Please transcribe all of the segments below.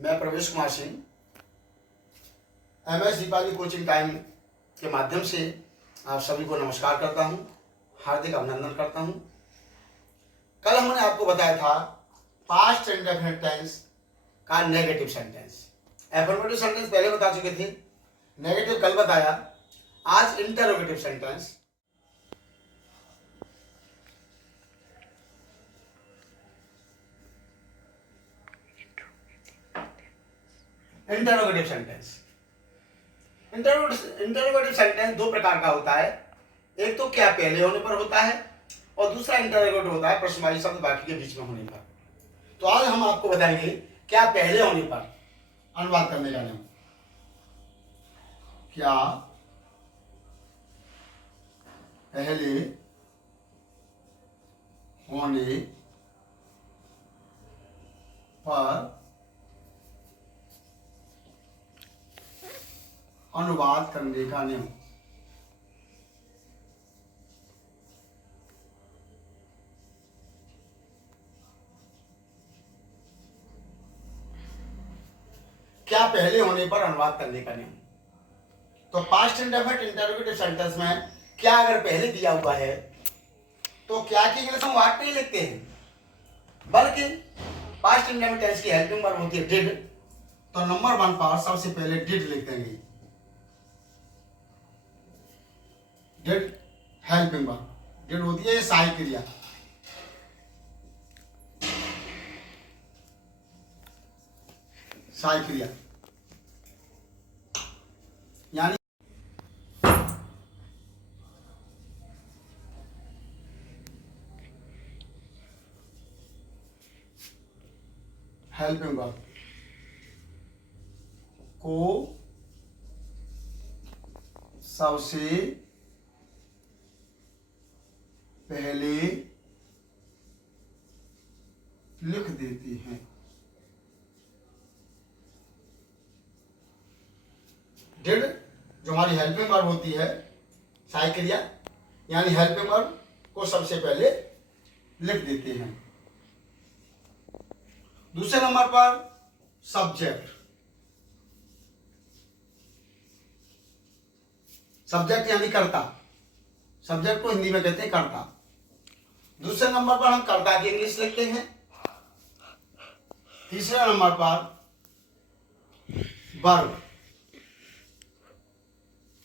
मैं प्रवेश Kumar Singh MS Deepali coaching time के माध्यम से आप सभी को नमस्कार करता हूं, हार्दिक अभिनंदन करता हूं। कल हमने आपको बताया था पास्ट इंडेफिनिट टेंस का नेगेटिव सेंटेंस। एफर्मेटिव सेंटेंस पहले बता चुके थे, नेगेटिव कल बताया। आज interrogative sentence. Interrogative sentence interrogative sentence दो प्रकार का होता है। एक तो क्या पहले होने पर होता है और दूसरा इंटरोगेटिव होता है प्रश्नवाची शब्द बाकी के बीच में होने पर। तो आज हम आपको बताएंगे क्या पहले होने पर अनुवाद करने का नियम। क्या पहले होने पर अनुवाद करने का नियम। क्या पहले होने पर अनुवाद करने का नियम। तो पास्ट इंडेफिनिट इंटरोगेटिव सेंटेंस में क्या अगर पहले दिया हुआ है तो क्या की इंग्लिश हम व्हाट नहीं लिखते हैं, बल्कि पास्ट इंडेफिनिट टेंस की हेल्पिंग वर्ब होती है डिड। तो नंबर 1 पर सबसे पहले डिड लिख देंगे। डिड हेल्पिंग वर्ब, डिड होती है सहायक क्रिया। सहायक क्रिया यानी हेल्पिंग वर्ब को सबसे पहले लिख देती हैं। डिड जो हमारी हेल्पिंग वर्ब होती है सहायक क्रिया, यानी हेल्पिंग वर्ब को सबसे पहले लिख देते हैं। दूसरे नंबर पर सब्जेक्ट। सब्जेक्ट यानी कर्ता। सब्जेक्ट को हिंदी में कहते हैं कर्ता। दूसरे नंबर पर हम कर्ता की इंग्लिश लिखते हैं। तीसरे नंबर पर वर्ब।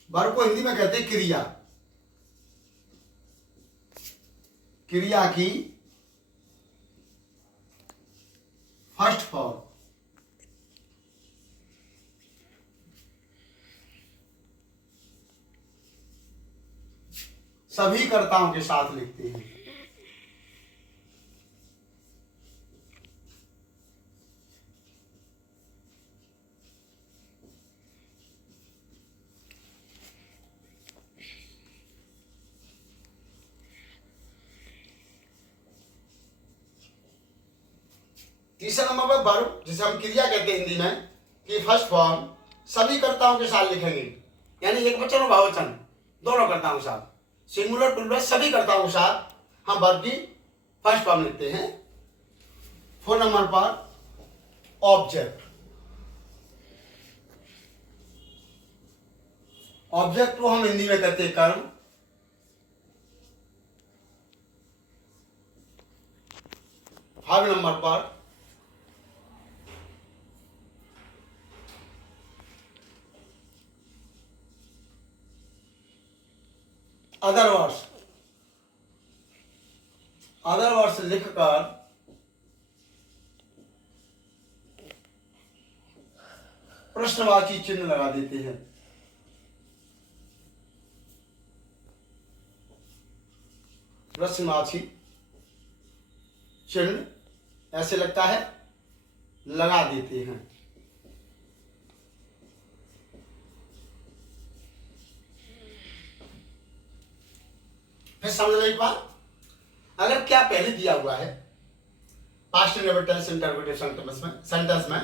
वर्ब को हिंदी में कहते हैं क्रिया। क्रिया की फर्स्ट फॉर्म। सभी कर्ताओं के साथ लिखते हैं। तीसरा नंबर पर वर्ब, जिसे हम क्रिया कहते हैं हिंदी में, कि फर्स्ट फॉर्म सभी कर्ताओं के साथ लिखेंगे, यानी एक वचन और बहुवचन दोनों कर्ताओं के साथ, सिंगुलर प्लूरल सभी कर्ताओं के साथ हम वर्ब की फर्स्ट फॉर्म लिखते हैं। 4 नंबर पर ऑब्जेक्ट। ऑब्जेक्ट को हम हिंदी में कहते हैं कर्म। 5 नंबर पर अदर वर्ड्स। अदर वर्ड्स लिखकर प्रश्नवाची चिन्ह लगा देते हैं। प्रश्नवाची चिन्ह ऐसे लगता है, लगा देते हैं। फिर समझ लो एक बात, अगर क्या पहले दिया हुआ है past indefinite tense interrogative sentence में,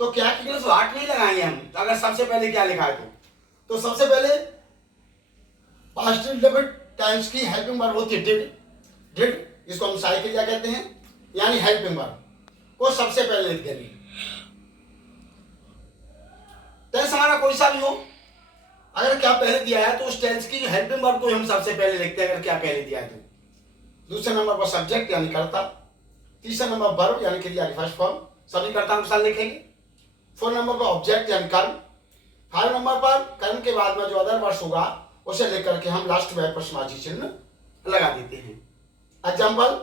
तो क्या की इंग्लिश व्हाट नहीं लगाएंगे हम। अगर सबसे पहले क्या लिखा है तो सबसे पहले पास्ट इंडेफिनिट टेंस की हेल्पिंग वर्ब होती है डिड। डिड इसको हम सहायक क्रिया कहते हैं, यानी हेल्पिंग वर्ब को सबसे पहले लिख देंगे। टेंस हमारा कोई सा भी हो, अगर क्या पहले दिया है तो उस टेंस की हेल्पिंग वर्ब को हम सबसे पहले लिखते हैं, अगर क्या पहले दिया है तो। दूसरे नंबर पर सब्जेक्ट यानी कर्ता, तीसरे नंबर वर्ब यानी क्रिया की फर्स्ट फॉर्म, सभी कर्ताओं के साथ लिखेंगे। 4 नंबर पर ऑब्जेक्ट यानी कर्म। 5 नंबर पर कर्म के बाद में जो अदर वर्ड्स होगा उसे लेकर के हम लास्ट में प्रश्नवाची चिन्ह लगा देते हैं। Example,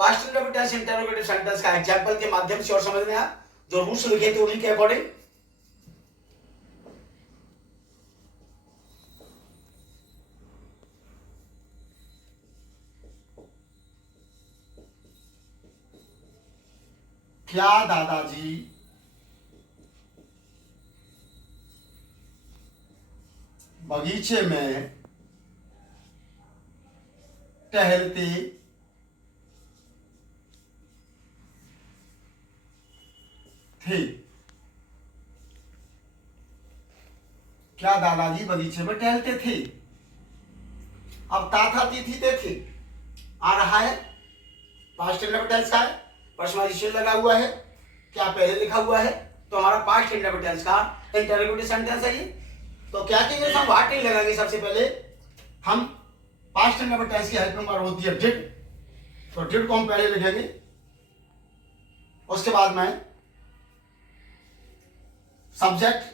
past interpretation interrogative sentence का एग्जाम्पल के माध्यम से और समझ लें आप, जो रूल्स लिखे थे उन्हीं के अकॉर्डिंग। क्या दादाजी बगीचे में टहलते थे? क्या दादाजी बगीचे में टहलते थे? अब ता था ती थी ते थे आ रहा है, पास्ट इंटरप्रिटेंस का है, प्रश्नवाची चिन्ह लगा हुआ है, क्या पहले लिखा हुआ है, तो हमारा पास्ट इंटरप्रिटेंस का इंटरोगेटिव सेंटेंस है ये। तो क्या कहेंगे, हम व्हाट नहीं लगाएंगे, सबसे पहले हम पास्ट इंटरप्रिटेंस की हेल्पिंग वर्ब होती है डिड, तो डिड को हम पहले लिखेंगे, उसके बाद में सब्जेक्ट,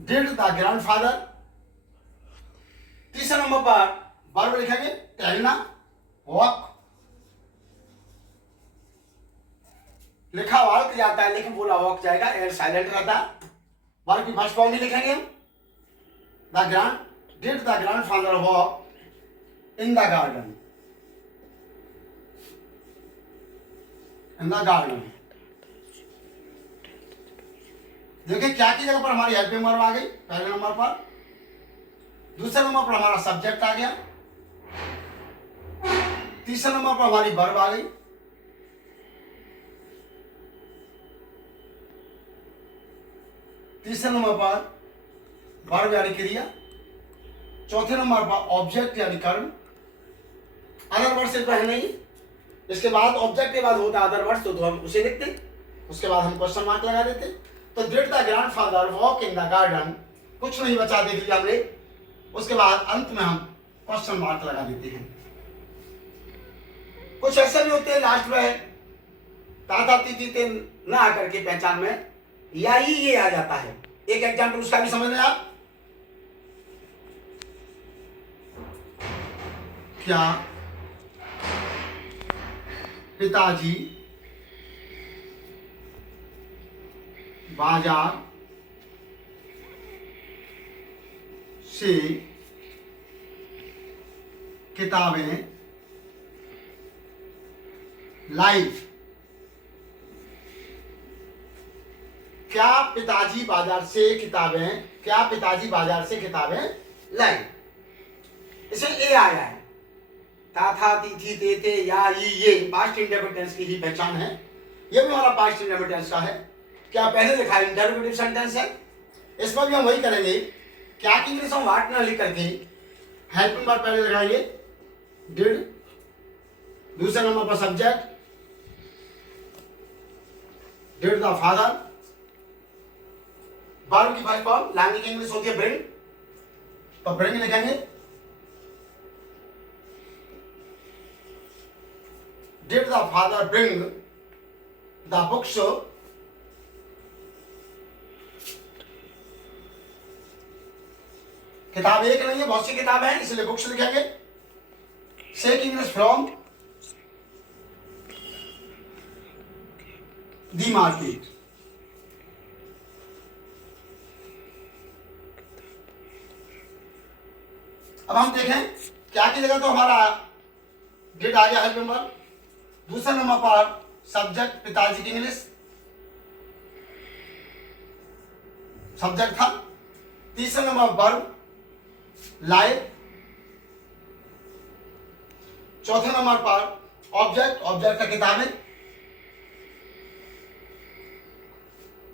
डिड द ग्रैंडफादर। तीसरे नंबर पर वर्ब लिखेंगे टहलना, वॉक। लिखा वॉक जाता है लेकिन बोला वॉक जाएगा, एयर साइलेंट रहता है। वर्ब की फर्स्ट फॉर्म भी लिखेंगे हम, did the grandfather walk in the garden, in the garden. देखिए क्या की जगह पर हमारी हेल्पिंग वर्ब आ गई पहले नंबर पर, दूसरे नंबर पर हमारा सब्जेक्ट आ गया, तीसरे नंबर पर हमारी वर्ब आ गई, तीसरे नंबर पर वर्ब यानी क्रिया, चौथे नंबर पर ऑब्जेक्ट यानी कर्म। अदर वर्ड से है नहीं, इसके बाद ऑब्जेक्ट के बाद होता है अदर वर्ड, तो हम उसे लिखते, उसके बाद हम क्वेश्चन मार्क लगा देते। तो did the grandfather walk in the garden, कुछ नहीं बचा, देख लिया हमने, उसके बाद अंत में हम क्वेश्चन मार्क लगा देते हैं। कुछ ऐसे भी होते हैं लास्ट में ताता तीती ते न आकर के पहचान में या ही ये आ जाता है। एक एग्जाम्पल उसका भी समझ लें आप, क्या पिताजी बाजार से किताबें लाई? क्या पिताजी बाजार से किताबें लाई? इसमें ए आया है, था ती थी ते थे या ये पास्ट इंटरप्रिटेंस की ही पहचान है। ये भी हमारा पास्ट इंटरप्रिटेंस का है। क्या पहले लिखा है इंटरप्रिटेटिव सेंटेंस है, इसमें भी हम वही करेंगे, क्या की इंग्लिश हम व्हाट ना लिख करके हेल्पिंग वर्ब पहले लगाएंगे डिड, दूसरे नंबर पर subject did the father, verb की फर्स्ट फॉर्म लैंग्वेज की इंग्लिश होती है ब्रिंग, तो ब्रिंग लिखेंगे, did the father bring the books, किताब एक नहीं है, बहुत सी किताबें हैं इसलिए बुक्स लिखेंगे। सेक इंग्लिश फ्रॉम दी मार्केट। अब हम देखें क्या की जगह तो हमारा डिड आ गया हेल्पिंग वर्ब, दूसरे नंबर पर सब्जेक्ट पिताजी की इंग्लिश सब्जेक्ट था, तीसरे नंबर वर्ब लाए, चौथे नंबर पर ऑब्जेक्ट का किताबें,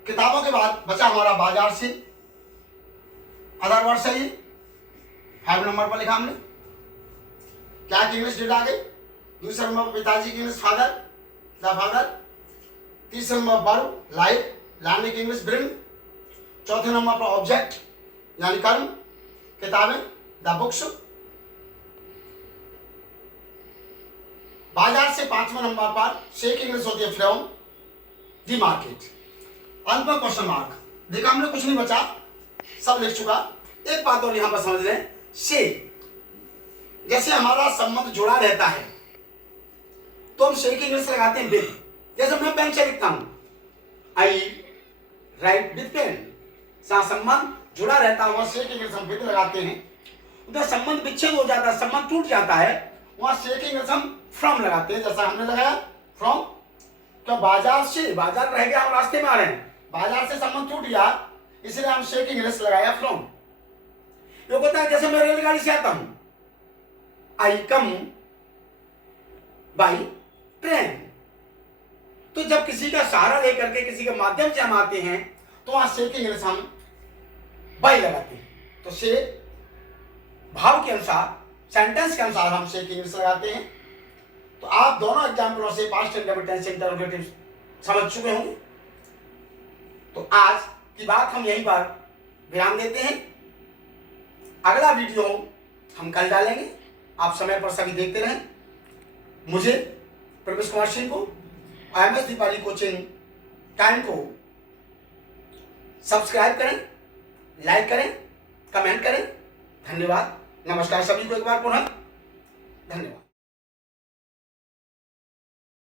किताबों के बाद बचा हमारा बाजार से, अदर वर्ड से ही 5 नंबर पर लिखा हमने। क्या की इंग्लिश डिड आ गई। दूसरे नंबर पर पिताजी की इंग्लिश फादर, द फादर। तीसरे नंबर पर लाइफ, लाने की इंग्लिश ब्रिंग। चौथे नंबर पर ऑब्जेक्ट यानी कर्म, किताबें, द बुक्स। बाजार से 5वें नंबर पर से की इंग्लिश होती है फ्रॉम द मार्केट। अंत में क्वेश्चन मार्क। देखा हमने कुछ नहीं बचा, सब लिख चुका। एक बात और यहां पर समझ लें, से जैसे हमारा संबंध जुड़ा रहता है तो हम से की इंग्लिश लगाते हैं विद। जैसे मैं पेन से लिखता हूं, आई राइट विद पेन, जहां संबंध जुड़ा रहता है वहां से की इंग्लिश हम विद लगाते हैं। उधर संबंध विच्छेद हो जाता है, संबंध टूट जाता है, वहां से की इंग्लिश हम फ्रॉम लगाते हैं। जैसा हमने लगाया फ्रॉम। तो बाजार से, बाजार रह गया, हम रास्ते में आ रहे हैं, बाजार से संबंध टूट गया, इसलिए हम से की इंग्लिश लगाया फ्रॉम। ये होता है जैसे मैं रेलगाड़ी से आता हूं, आई कम बाई ट्रेन। तो जब किसी का सहारा लेकर के किसी के माध्यम से हम आते हैं तो वहां से की इंग्लिश हम बाई लगाते हैं। तो से भाव के अनुसार, सेंटेंस के अनुसार हम से की इंग्लिश लगाते हैं। तो आप दोनों एग्जाम्पलों से पास्ट टेंस इंटरोगेटिव समझ चुके होंगे। तो आज की बात हम यहीं पर विराम देते हैं। अगला वीडियो हम कल डालेंगे। आप समय पर सभी देखते रहें। मुझे प्रवेश कुमार सिंह को, IMS दीपाली कोचिंग टाइम को सब्सक्राइब करें, लाइक करें, कमेंट करें। धन्यवाद। नमस्कार सभी को एक बार पुनः धन्यवाद।